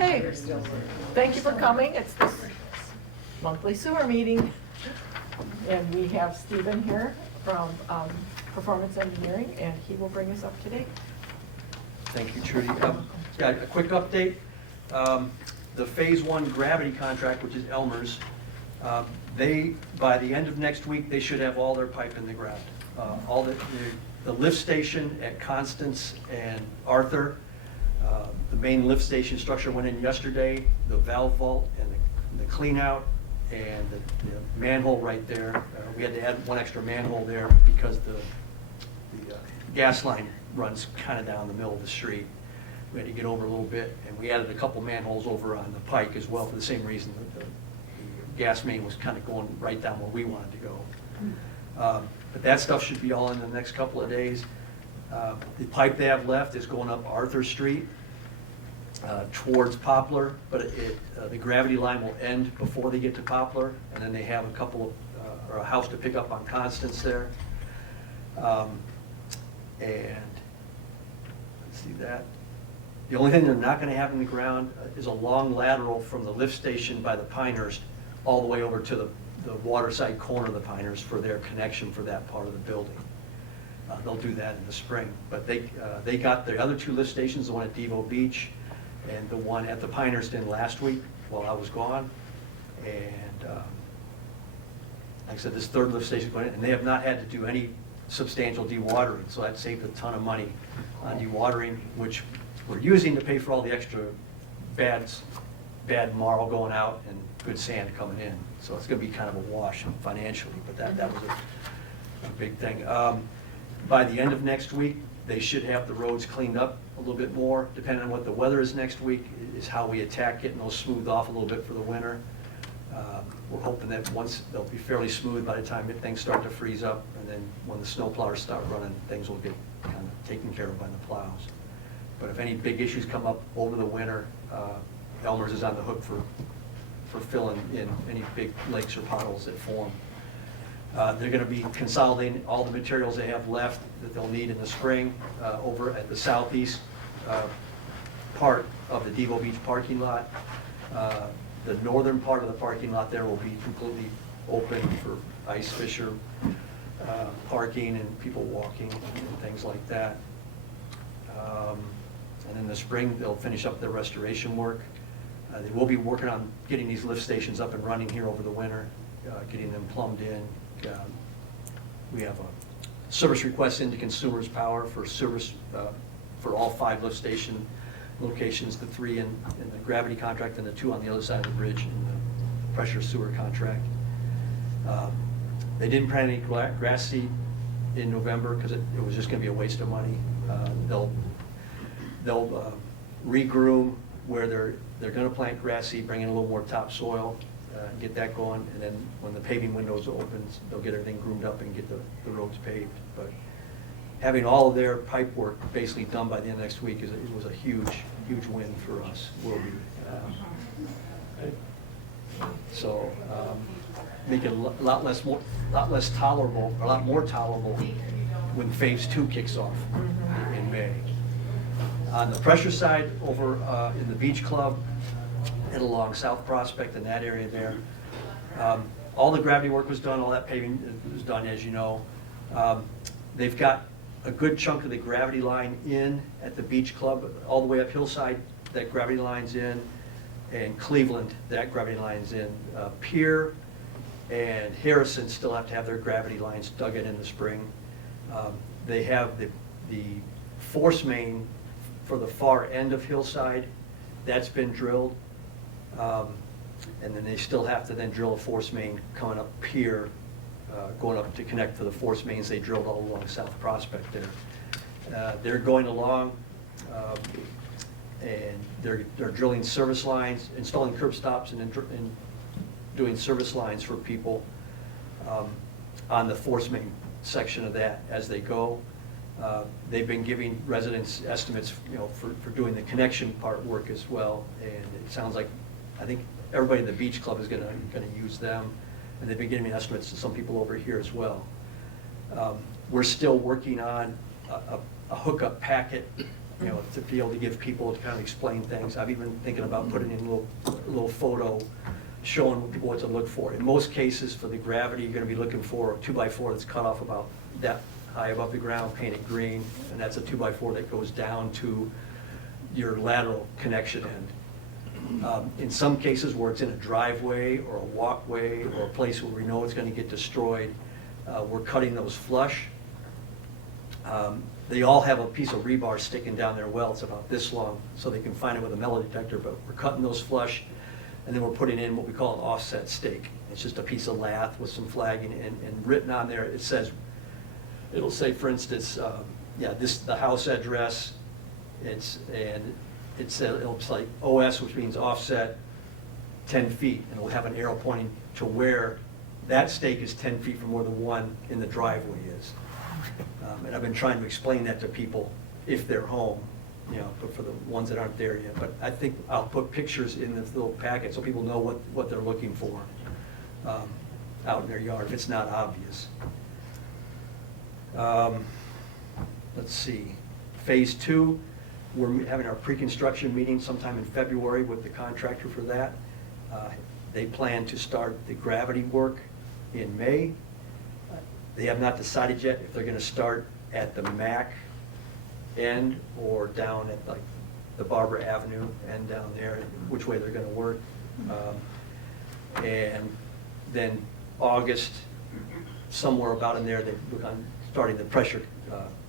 Okay, thank you for coming. It's this monthly sewer meeting. And we have Stephen here from Performance Engineering, and he will bring us up to date. Thank you, Trudy. Yeah, a quick update. The Phase 1 gravity contract, which is Elmer's, by the end of next week, they should have all their pipe in the ground. All the lift station at Constance and Arthur, the main lift station structure went in yesterday, the valve vault and the clean out and the manhole right there. We had to add one extra manhole there because the gas line runs kind of down the middle of the street. We had to get over a little bit, and we added a couple manholes over on the pike as well for the same reason. The gas main was kind of going right down where we wanted to go. But that stuff should be all in the next couple of days. The pipe they have left is going up Arthur Street towards Poplar, but the gravity line will end before they get to Poplar, and then they have a couple of, or a house to pick up on Constance there. And let's see that. The only thing they're not going to have in the ground is a long lateral from the lift station by the Pinehurst all the way over to the waterside corner of the Pinehurst for their connection for that part of the building. They'll do that in the spring. But they got the other two lift stations, the one at DeVoe Beach and the one at the Pinehurst in last week while I was gone. And like I said, this third lift station is going in, and they have not had to do any substantial dewatering, so that saved a ton of money on dewatering, which we're using to pay for all the extra bad marl going out and good sand coming in. So it's going to be kind of a wash financially, but that was a big thing. By the end of next week, they should have the roads cleaned up a little bit more. Depending on what the weather is next week is how we attack getting those smoothed off a little bit for the winter. We're hoping that once they'll be fairly smooth by the time things start to freeze up, and then when the snow plows start running, things will get kind of taken care of by the plows. But if any big issues come up over the winter, Elmer's is on the hook for filling in any big lakes or potholes that form. They're going to be consolidating all the materials they have left that they'll need in the spring over at the southeast part of the DeVoe Beach parking lot. The northern part of the parking lot there will be completely open for ice fisher parking and people walking and things like that. And in the spring, they'll finish up their restoration work. They will be working on getting these lift stations up and running here over the winter, getting them plumbed in. We have a service request into Consumers Power for service for all 5 lift station locations, the 3 in the gravity contract and the 2 on the other side of the bridge in the pressure sewer contract. They didn't plant any grass seed in November because it was just going to be a waste of money. They'll regroom where they're going to plant grass seed, bring in a little more topsoil, get that going, and then when the paving windows open, they'll get everything groomed up and get the roads paved. But having all of their pipe work basically done by the end of next week was a huge win for us. Will be. So make it a lot less tolerable, a lot more tolerable when Phase 2 kicks off in May. On the pressure side, over in the Beach Club and along South Prospect in that area there, all the gravity work was done, all that paving was done, as you know. They've got a good chunk of the gravity line in at the Beach Club, all the way up Hillside, that gravity line's in, and Cleveland, that gravity line's in. Pier and Harrison still have to have their gravity lines dug in the spring. They have the force main for the far end of Hillside, that's been drilled. And then they still have to then drill a force main coming up Pier, going up to connect to the force mains they drilled all along South Prospect there. They're going along, and they're drilling service lines, installing curb stops, and doing service lines for people on the force main section of that as they go. They've been giving residents estimates, for doing the connection part work as well, and it sounds like, I think everybody in the Beach Club is going to use them, and they've been giving me estimates to some people over here as well. We're still working on a hookup packet you know, to be able to give people, to kind of explain things. I've even thinking about putting in a little photo showing people what to look for. In most cases, for the gravity, you're gonna be looking for a 2x4 that's cut off about that high above the ground, painted green, and that's a 2x4 that goes down to your lateral connection end. In some cases where it's in a driveway or a walkway or a place where we know it's gonna get destroyed, we're cutting those flush. They all have a piece of rebar sticking down their well, it's about this long, so they can find it with a metal detector, but we're cutting those flush, and then we're putting in what we call an offset stake. It's just a piece of lath with some flagging, and written on there, it says, it'll say, for instance, the house address, it's like OS, which means offset 10 feet, and it'll have an arrow pointing to where that stake is 10 feet from where the one in the driveway is. And I've been trying to explain that to people if they're home, you know, but for the ones that aren't there yet. But I think I'll put pictures in this little packet so people know what they're looking for out in their yard, if it's not obvious. Let's see, phase 2, we're having our pre-construction meeting sometime in February with the contractor for that. They plan to start the gravity work in May. They have not decided yet if they're gonna start at the Mac end or down at like the Barbara Avenue end down there, which way they're gonna work. And then August, somewhere about in there, they look on starting the pressure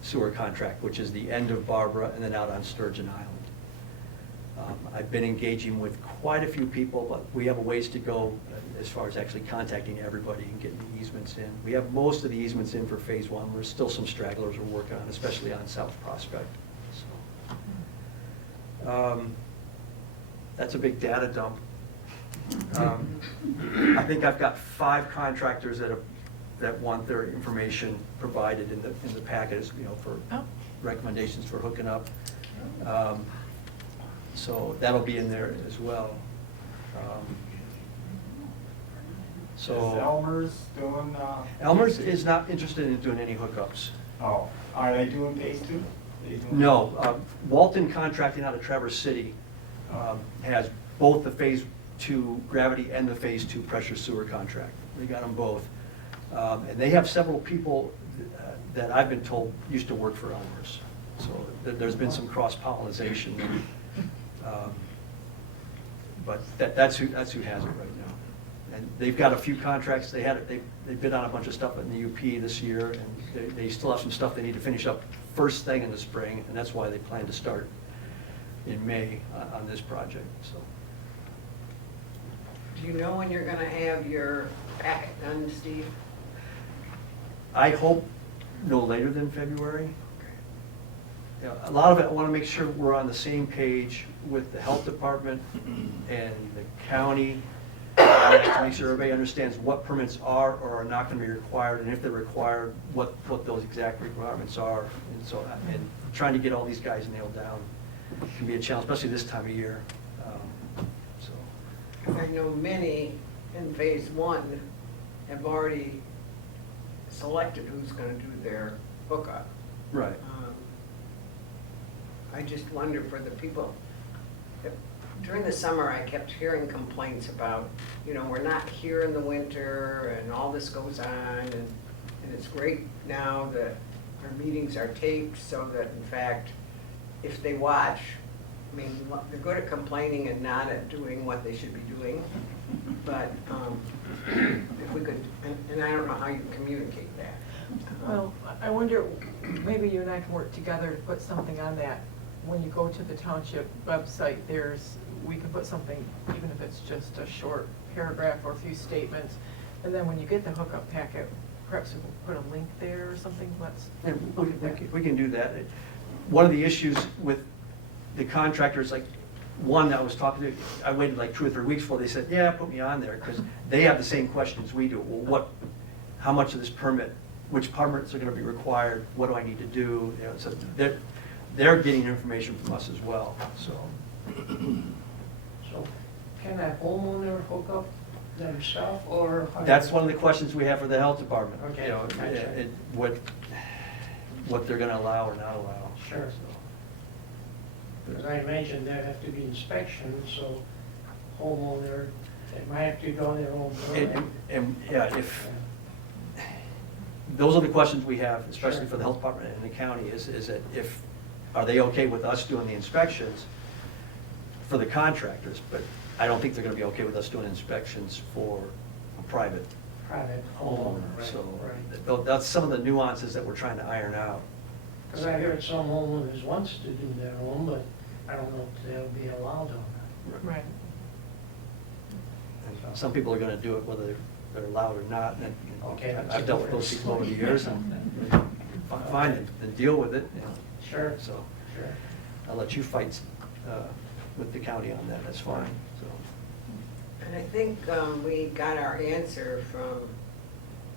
sewer contract, which is the end of Barbara and then out on Sturgeon Island. I've been engaging with quite a few people, but we have a ways to go as far as actually contacting everybody and getting the easements in. We have most of the easements in for phase 1. There's still some stragglers we're working on, especially on South Prospect. So, that's a big data dump. I think I've got 5 contractors that want their information provided in the package, you know, for recommendations for hooking up. So that'll be in there as well. So Is Elmer's doing? Elmer's is not interested in doing any hookups. Oh, are they doing phase 2? No, Walton Contracting out of Traverse City has both the phase 2 gravity and the phase 2 pressure sewer contract. They got them both. And they have several people that I've been told used to work for Elmer's. So there's been some cross-pollination. But that's who has it right now. And they've got a few contracts. They bid on a bunch of stuff in the UP this year, and they still have some stuff they need to finish up first thing in the spring, and that's why they plan to start in May on this project. So. Do you know when you're gonna have your packet done, Steve? I hope no later than February. Yeah, a lot of it, I want to make sure we're on the same page with the health department and the county. To make sure everybody understands what permits are or are not going to be required, and if they're required, what those exact requirements are. And so, and trying to get all these guys nailed down can be a challenge, especially this time of year. So. I know many in phase 1 have already selected who's gonna do their hookup. Right. I just wonder for the people, during the summer, I kept hearing complaints about, you know, we're not here in the winter and all this goes on, and it's great now that our meetings are taped so that in fact, if they watch, I mean, they're good at complaining and not at doing what they should be doing, but if we could, and I don't know how you communicate that. Well, I wonder, maybe you and I can work together to put something on that. When you go to the township website, we can put something, even if it's just a short paragraph or a few statements. And then when you get the hookup packet, perhaps we'll put a link there or something. Let's look at that. We can do that. One of the issues with the contractors, like one that I was talking to, I waited like 2 or 3 weeks before they said, yeah, put me on there, because they have the same questions we do. Well, how much of this permit, which permits are going to be required, what do I need to do? You know, so they're getting information from us as well, so. So can a homeowner hook up themselves or? That's one of the questions we have for the health department. Okay, You know, gotcha. what they're gonna allow or not allow. Sure. Because I imagine there have to be inspections, so homeowner, they might have to go on their own permit. And, yeah, if, those are the questions we have, especially for the health department and the county, is that if, are they okay with us doing the inspections for the contractors? But I don't think they're gonna be okay with us doing inspections for a private Private homeowner. right, So right. that's some of the nuances that we're trying to iron out. Because I heard some homeowners wants to do their own, but I don't know if they'll be allowed on Right. And some people are gonna do it whether they're allowed or not, and Okay, that's I've dealt with those people over the years, and fine, and deal with it, you know. that. Sure, So sure. I'll let you fight with the county on that, that's fine, so. And I think we got our answer from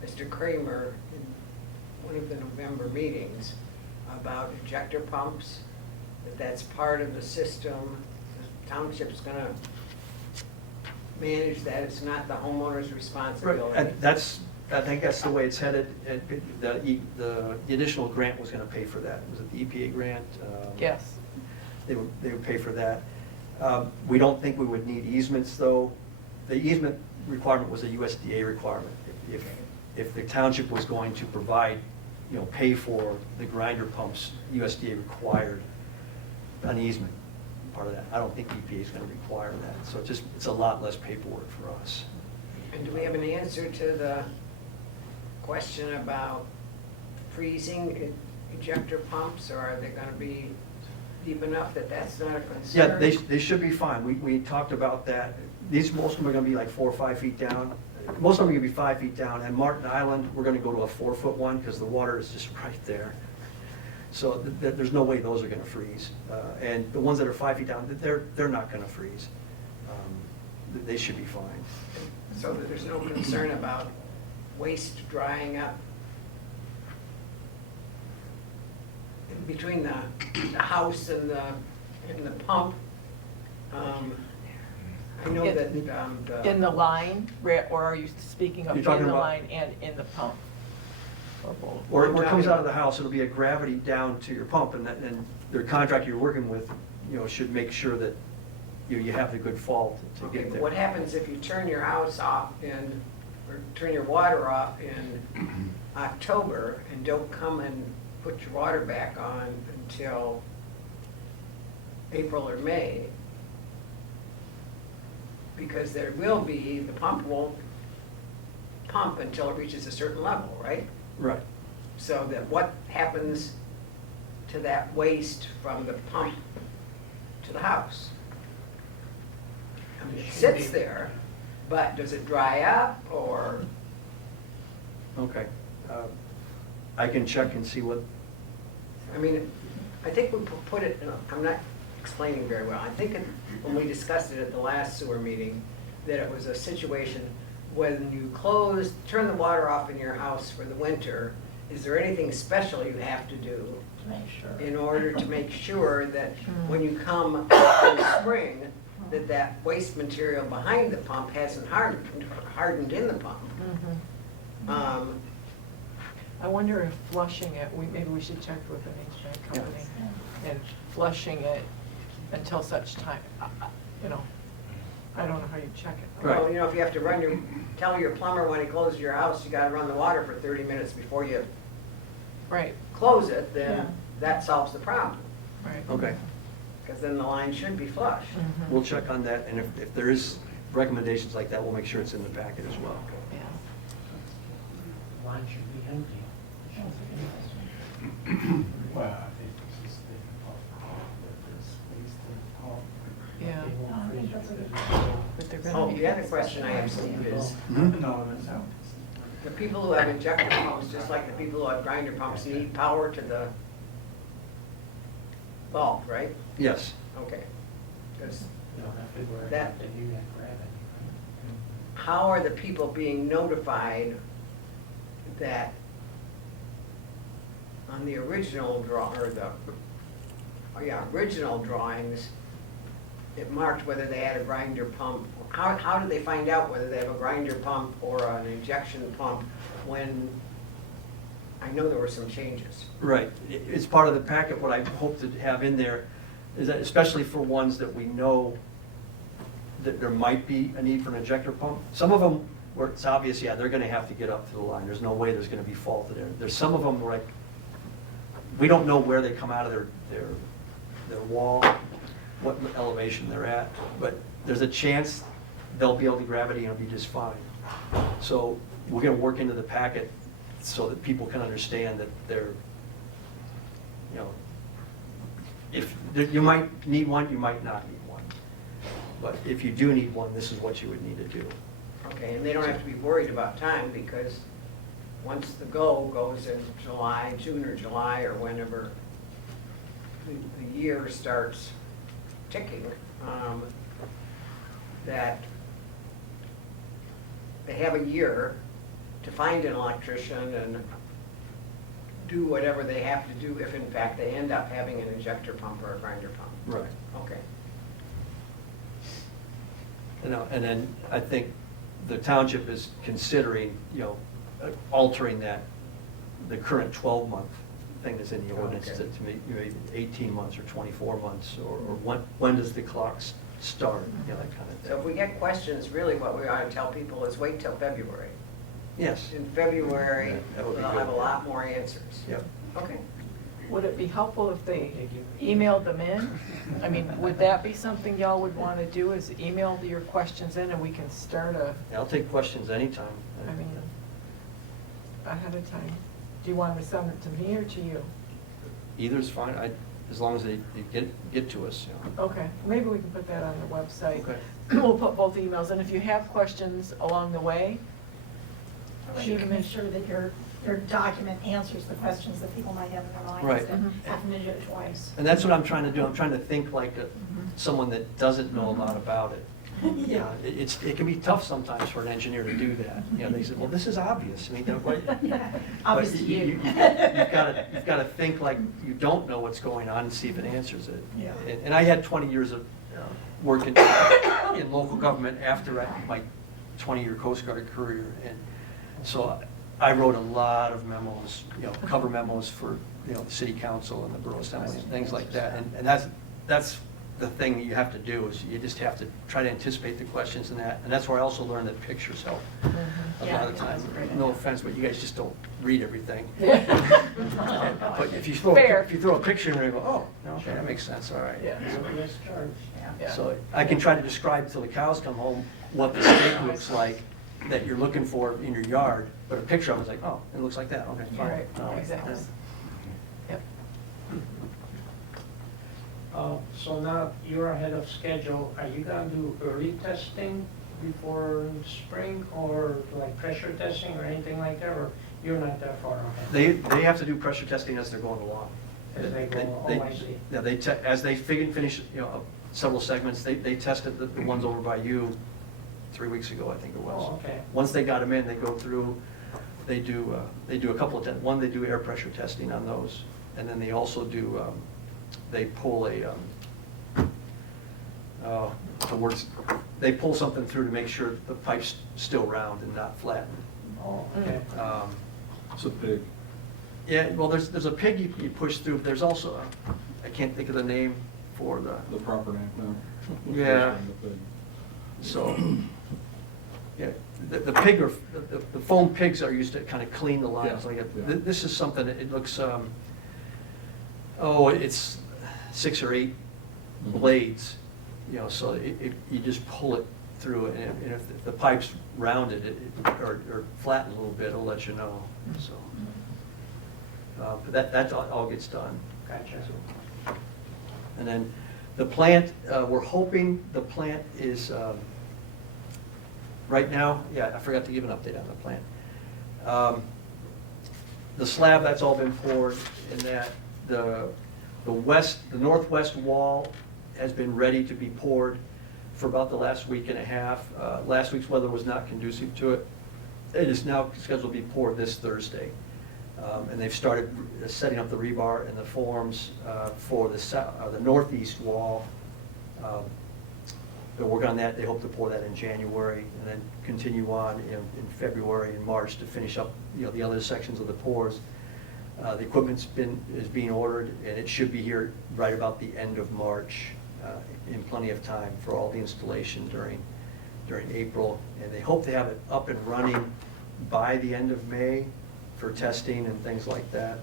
Mr. Kramer in one of the November meetings about ejector pumps, that that's part of the system. The township's gonna manage that, it's not the homeowner's responsibility. And I think that's the way it's headed, and the additional grant was gonna pay for that, was it the EPA grant? Yes. They would pay for that. We don't think we would need easements, though. The easement requirement was a USDA requirement. If the township was going to provide, you know, pay for the grinder pumps, USDA required an easement, part of that. I don't think EPA is gonna require that, so it's a lot less paperwork for us. And do we have an answer to the question about freezing ejector pumps, or are they gonna be deep enough that that's not a concern? Yeah, they should be fine. We talked about that. Most of them are gonna be like 4 or 5 feet down. Most of them are gonna be 5 feet down. And Martin Island, we're gonna go to a 4-foot one because the water is just right there. So there's no way those are gonna freeze. And the ones that are 5 feet down, they're not gonna freeze. They should be fine. So that there's no concern about waste drying up in between the house and the pump. I know that In the line, or are you speaking of You're in talking the about- line and in the pump? Or both? Or it comes out of the house, it'll be a gravity down to your pump, and the contractor you're working with, you know, should make sure that you have the good fall to Okay, get but there. what happens if you turn your house off or turn your water off in October and don't come and put your water back on until April or May? Because there will be, the pump won't pump until it reaches a certain level, right? Right. So that what happens to that waste from the pump to the house? I mean, it sits there, but does it dry up, or? Okay. I can check and see what, I mean, I think we put it, I'm not explaining very well. I think when we discussed it at the last sewer meeting, that it was a situation when you turn the water off in your house for the winter, is there anything special you have to do Make sure. in order to make sure that when you come in the spring, that waste material behind the pump hasn't hardened in the pump? Mhm. I wonder if flushing it, maybe we should check with an insurance company, and flushing it until such time, you know, I don't know how you check it. Right. Well, you know, if you have to tell your plumber when he closes your house, you gotta run the water for 30 minutes before you Right, close it, Yeah. then that solves the problem, right. okay. because then the line should be flushed. Mhm. We'll check on that, and if there is recommendations like that, we'll make sure it's in the packet as well. Yeah. Line should be empty. Well, I think it's just the pump, that is waste in the pump. Yeah. They won't freeze But they're Oh, gonna be. the other question I have, Steve, is Mhm. No, that's out. the people who have injector pumps, just like the people who have grinder pumps, need power to the bulb, right? Yes. Okay. Because You don't have to worry That- about the unit gravity. how are the people being notified that on the original original drawings, it marked whether they had a grinder pump? How do they find out whether they have a grinder pump or an injection pump when, I know there were some changes? Right. It's part of the packet, what I hope to have in there, is that especially for ones that we know that there might be a need for an ejector pump. Some of them where it's obvious, yeah, they're gonna have to get up to the line. There's no way there's gonna be fault there. There's some of them where like, we don't know where they come out of their wall, what elevation they're at, but there's a chance they'll be able to gravity and it'll be just fine. So we're gonna work into the packet so that people can understand that they're, you know, if, you might need one, you might not need one. But if you do need one, this is what you would need to do. Okay, and they don't have to be worried about time, because once the go goes in July, June or July, or whenever the year starts ticking, that they have a year to find an electrician and do whatever they have to do if in fact they end up having an ejector pump or a grinder pump. Right. Okay. You know, and then I think the township is considering, you know, altering that, the current 12-month thing that's in the ordinance Okay. to make, you know, 18 months or 24 months, or when does the clock start, you know, that kind of thing. So if we get questions, really what we ought to tell people is wait till February. Yes. In February, Yeah, that would we'll be have a good. lot more answers. Yep. Okay. Would it be helpful if they emailed them in? I mean, would that be something y'all would want to do, is email your questions in and we can start a, I'll take questions anytime. I mean, ahead of time? Do you want me to send it to me or to you? Either's fine, as long as they get to us, you know. Okay, maybe we can put that on the website. Okay. We'll put both emails, and if you have questions along the way, Well, you can make sure that your document answers the questions that people might have in their minds. Right. Instead Mhm. of having to do it twice. And that's what I'm trying to do, I'm trying to think like someone that doesn't know a lot about it. Yeah. It can be tough sometimes for an engineer to do that. You know, they say, well, this is obvious. I mean, they're right. Yeah. But Obvious to you. You've got to think like you don't know what's going on and see if it answers it. Yeah. And I had 20 years of working in local government after my 20-year Coast Guard career. And so I wrote a lot of memos, you know, cover memos for, you know, the city council and the borough assembly and things like that. And that's the thing that you have to do, is you just have to try to anticipate the questions and that. And that's where I also learned that pictures help. A Yeah, lot of yeah, times, that's a great no idea. offense, but you guys just don't read everything. yeah. But if you throw, Fair. if you throw a picture in there, you go, oh, okay, that makes sense, all right. Yeah. Yes, charge. Yeah. So I can try to describe till the cows come home what the stake looks like that you're looking for in your yard, but a picture of it's like, oh, it looks like that, okay, fine. Right, Oh, exactly. Yep. So now you're ahead of schedule. Are you gonna do early testing before spring, or like pressure testing or anything like that, or you're not that far ahead? They have to do pressure testing as they're going along. As they go along. Oh, I see. Yeah, as they finish, you know, several segments, they tested the ones over by you 3 weeks ago, I think it was. Oh, okay. Once they got them in, they go through, they do a couple of tests. One, they do air pressure testing on those, and then they also do, they pull they pull something through to make sure the pipe's still round and not flattened. Oh, okay. It's a pig. Yeah, well, there's a pig you push through, but there's also, I can't think of the name for The proper name, no. Yeah. The pig. so, yeah, the pig, or the foam pigs are used to kind of clean the lines. Yeah, Like yeah. this is something, that it looks, it's 6 or 8 Mhm. blades, you know, so you just pull it through, and if the pipe's rounded or flattened a little bit, it'll let you know, so. But that all gets done. Gotcha. And then the plant, we're hoping the plant is, right now, yeah, I forgot to give an update on the plant. The slab, that's all been poured, and that the northwest wall has been ready to be poured for about the last week and a half. Last week's weather was not conducive to it. It is now scheduled to be poured this Thursday. And they've started setting up the rebar and the forms for the northeast wall. They're working on that. They hope to pour that in January, and then continue on in February and March to finish up, you know, the other sections of the pours. The equipment's is being ordered, and it should be here right about the end of March, in plenty of time for all the installation during April. And they hope to have it up and running by the end of May for testing and things like that.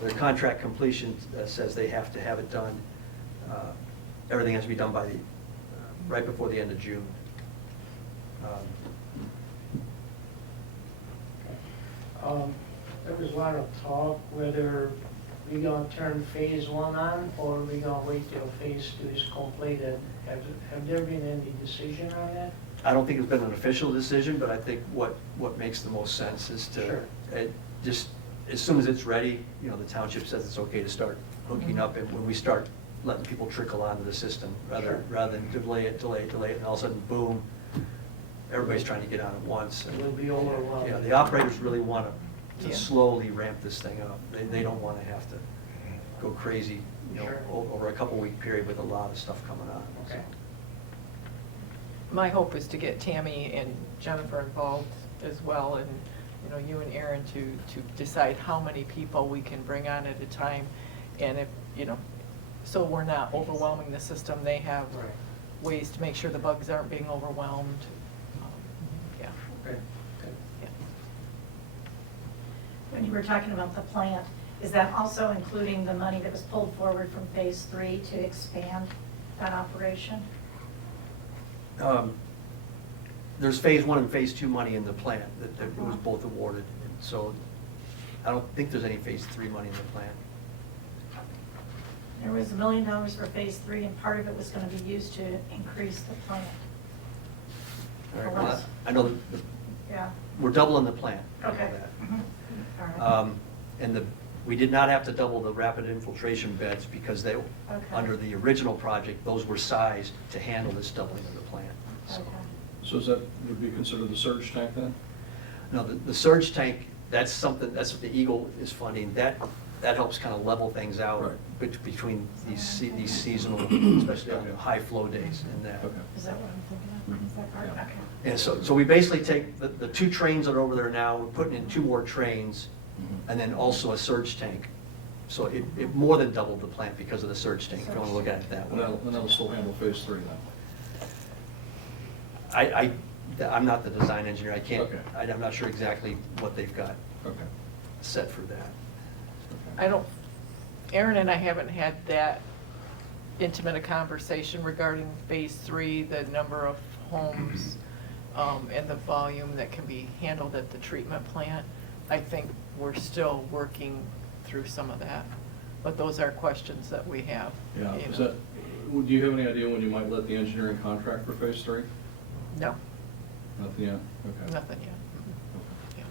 Their contract completion says they have to have it done, everything has to be done by right before the end of June. There was a lot of talk whether we gonna turn phase 1 on or we gonna wait till phase 2 is completed. Have there been any decision on that? I don't think it's been an official decision, but I think what makes the most sense is to, Sure. just, as soon as it's ready, you know, the township says it's okay to start hooking up, and when we start letting people trickle onto the system, rather than delay it, and all of a sudden, boom, everybody's trying to get on at once. And, We'll be overwhelmed. yeah, the operators really want to Yeah. slowly ramp this thing up. They don't want to have to go crazy, you know, Sure. over a couple-week period with a lot of stuff coming on. Okay. My hope is to get Tammy and Jennifer involved as well, and, you know, you and Aaron to decide how many people we can bring on at a time. And if, you know, so we're not overwhelming the system, they have Right. ways to make sure the bugs aren't being overwhelmed. Yeah, Okay. Good. yeah. When you were talking about the plant, is that also including the money that was pulled forward from phase 3 to expand that operation? There's phase 1 and phase 2 money in the plant that it was both awarded. And so I don't think there's any phase 3 money in the plant. There was $1 million for phase 3, and part of it was going to be used to increase the plant. All right, For well, less. I know Yeah. we're doubling the plant. I know Okay. that. Mhm. All right. And we did not have to double the rapid infiltration beds because they, under the original project, those were sized to handle this doubling of the plant. So, Okay. So is that, would be considered the surge tank then? no, the surge tank, that's something, that's what the Eagle is funding. That helps kind of level things out Right. between these seasonal, especially on the high flow days and that. Okay. Is that what I'm thinking of? Is that part? Yeah. Okay. And so we basically take the 2 trains that are over there now, we're putting in 2 more trains, and then also a surge tank. So it more than doubled the plant because of the surge tank, if you want to look at it that And way. that'll still handle phase 3 then? I'm not the design engineer, I can't, Okay. I'm not sure exactly what they've got Okay. set for that. I don't, Aaron and I haven't had that intimate a conversation regarding phase 3, the number of homes, and the volume that can be handled at the treatment plant. I think we're still working through some of that, but those are questions that we have. Yeah, you is know. that, do you have any idea when you might let the engineering contract for phase 3? No, Nothing yet? Okay. nothing yet. Yeah.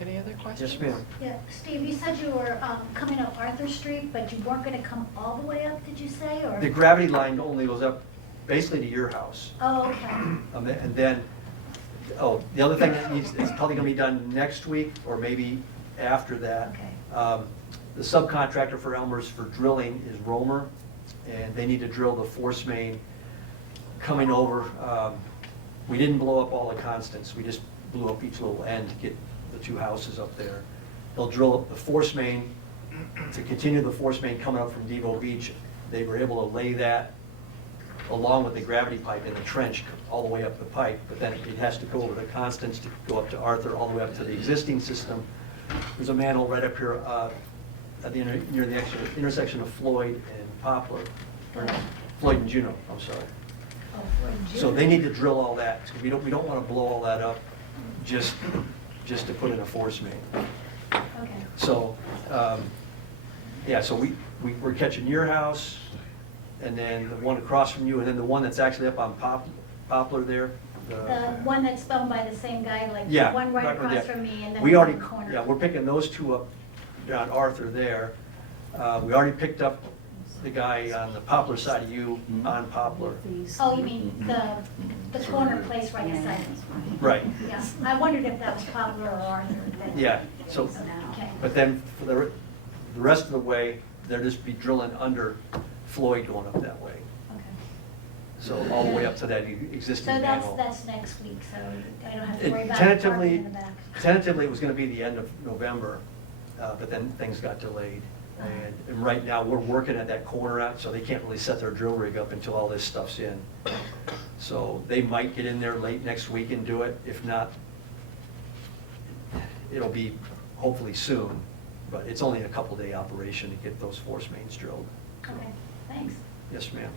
Any other questions? Yes, ma'am. Yeah, Steve, you said you were coming up Arthur Street, but you weren't going to come all the way up, did you say, or? The gravity line only goes up basically to your house. Oh, okay. And then, the other thing that is probably gonna be done next week, or maybe after that. Okay. The subcontractor for Elmer's for drilling is Romer, and they need to drill the force main coming over. We didn't blow up all the constants, we just blew up each little end to get the 2 houses up there. They'll drill up the force main, to continue the force main coming up from DeVoe Beach. They were able to lay that along with the gravity pipe in the trench all the way up the pipe, but then it has to go over the constants to go up to Arthur, all the way up to the existing system. There's a manhole right up here at the near the intersection of Floyd and Poplar, or no, Floyd and Juneau, I'm sorry. Oh, for So June. they need to drill all that, because we don't want to blow all that up just to put in a force main. Okay. So, yeah, so we're catching your house, and then the one across from you, and then the one that's actually up on Poplar there. The one that's owned by the same guy, like the Yeah. one right yeah. across from me, and then We the one already, in the corner. yeah, we're picking those 2 up down Arthur there. We already picked up the guy on the Poplar side of you on Poplar. Oh, you mean the corner place right beside it? Right, Yeah, I wondered if that was Poplar or Arthur. yeah, so, Okay. but then for the rest of the way, they'll just be drilling under Floyd going up that way. Okay. So all the way up to that existing So manhole. that's next week, so I don't have to It worry about parking Tentatively, in the back. tentatively, it was gonna be the end of November, but then things got delayed. And right now, we're working at that corner out, so they can't really set their drill rig up until all this stuff's in. So they might get in there late next week and do it. If not, it'll be hopefully soon, but it's only a couple-day operation to get those force mains drilled. Okay, thanks. Yes, ma'am.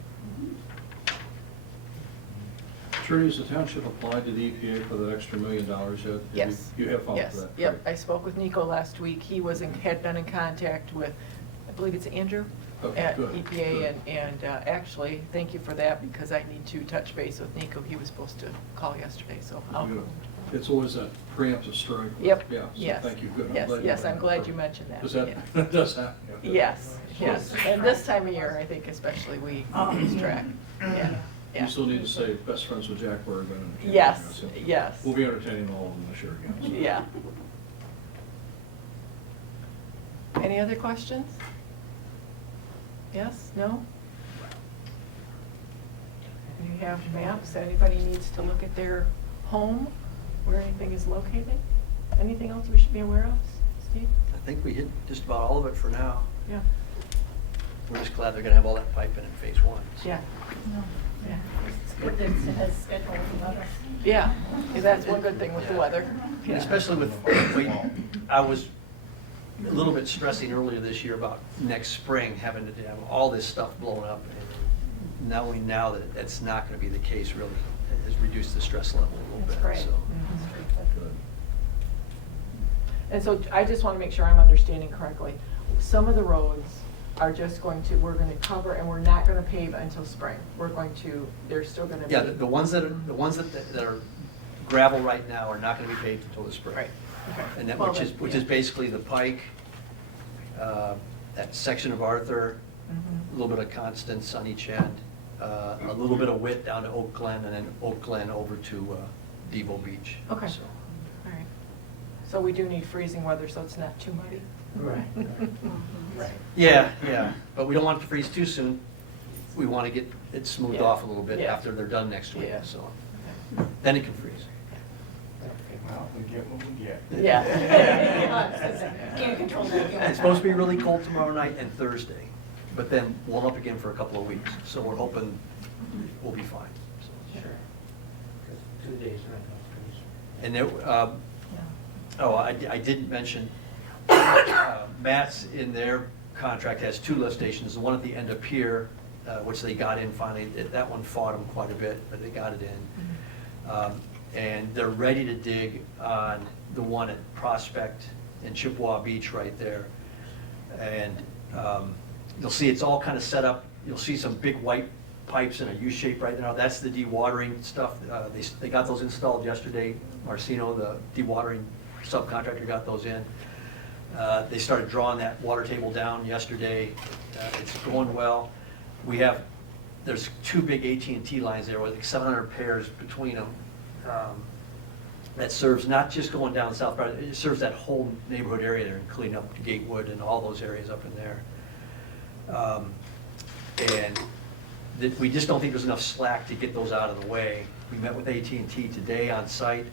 Trudy, has the township applied to the EPA for the extra $1 million yet? Have you- Yes. You have filed for Yes, that? yep. Great. I spoke with Nico last week. He had been in contact with, I believe it's Andrew Okay, at good, EPA, good. and actually, thank you for that, because I need to touch base with Nico. He was supposed to call yesterday, so I'll. Good. It's always that preemptive strike. Yep, Yeah, so yes. thank you, good. Yes, I'm glad you mentioned that. Does that, yeah. that does happen? Yeah. Yes, yes. And this time of year, I think especially we lose track. Yeah, yeah. You still need to say best friends with Jack Bergman. and- Yes, Yeah. yes. We'll be entertaining all of them this year again. so. Yeah. Any other questions? Yes, no? You have maps, anybody needs to look at their home, where anything is located? Anything else we should be aware of, Steve? I think we hit just about all of it for now. Yeah, We're just glad they're gonna have all that pipe in phase one. yeah, No. yeah. It's good that it has scheduled weather. Yeah, that's one good thing with the weather. And Yeah. especially with, I was a little bit stressing earlier this year about next spring having to have all this stuff blown up. And knowing now that that's not gonna be the case really has reduced the stress level a little That's bit, great. so. Mhm. Good. And so I just want to make sure I'm understanding correctly. Some of the roads are just we're going to cover, and we're not going to pave until spring. They're still going to be. Yeah, the ones that are gravel right now are not gonna be paved until the spring. Right, okay. And that, Well, which is basically the Pike, that section of Arthur, a little bit of Constance on each end, a little bit of Witt down to Oak Glen, and then Oak Glen over to DeVoe Beach. Okay. So, All right. So we do need freezing weather, so it's not too muddy. Right, right. yeah, but we don't want it to freeze too soon. We want to get it smoothed Yeah. off a little bit Yeah. after they're done next week, Yeah. so. Then it can freeze. Well, we get what we get. Yeah. Can't control that. It's supposed to be really cold tomorrow night and Thursday, but then warm up again for a couple of weeks. So we're hoping we'll be fine. So. Sure. 'Cause 2 days right now, And there, oh, I didn't mention, Matt's in their contract has 2 lift stations, the one at the end of Pier, which they got in finally. That one fought them quite a bit, but they got it in. And they're ready to dig on the one at Prospect and Chippewa Beach right there. And you'll see it's all kind of set up. You'll see some big white pipes in a U shape right now. That's the dewatering stuff. They got those installed yesterday. Marcino, the dewatering subcontractor, got those in. They started drawing that water table down yesterday. It's going well. There's 2 big AT&T lines there with like 700 pairs between them. That serves not just going down south, but it serves that whole neighborhood area there, and cleaning up Gatewood and all those areas up in there. And we just don't think there's enough slack to get those out of the way. We met with AT&T today on site.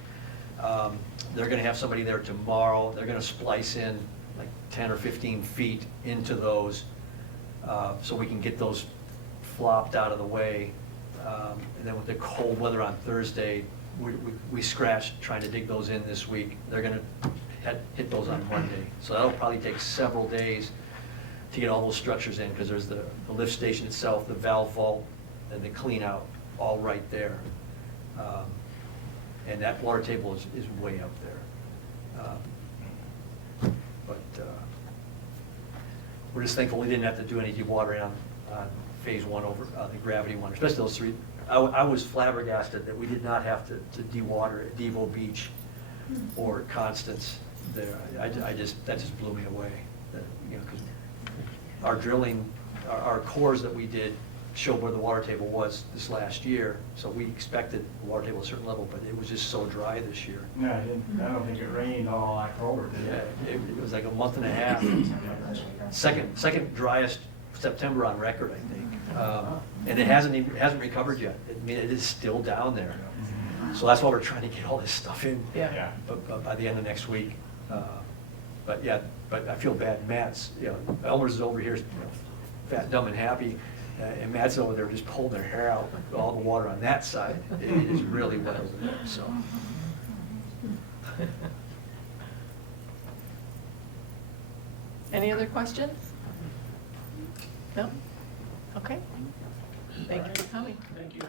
They're gonna have somebody there tomorrow. They're gonna splice in like 10 or 15 feet into those, so we can get those flopped out of the way. And then with the cold weather on Thursday, we scratched trying to dig those in this week. They're gonna hit those on Monday. So that'll probably take several days to get all those structures in, because there's the lift station itself, the valve vault, and the clean out, all right there. And that water table is way up there. But we're just thankful we didn't have to do any dewatering on phase 1 over the gravity one, especially those 3. I was flabbergasted that we did not have to dewater at DeVoe Beach or Constance there. That just blew me away. That, you know, 'cause our drilling, our cores that we did showed where the water table was this last year, so we expected the water table at a certain level, but it was just so dry this year. No, I don't think it rained all October, did Yeah, it? it was like a month and a half. Second driest September on record, I think. And it hasn't recovered yet. I mean, it is still down there. So that's why we're trying to get all this stuff in. Yeah. But by the end of next week. But yeah, but I feel bad. Matt's, Elmer's is over here, fat, dumb, and happy. And Matt's over there just pulling their hair out, all the water on that side. It is really wet over there, so. Any other questions? No? Okay. Thank you for coming. Thank you.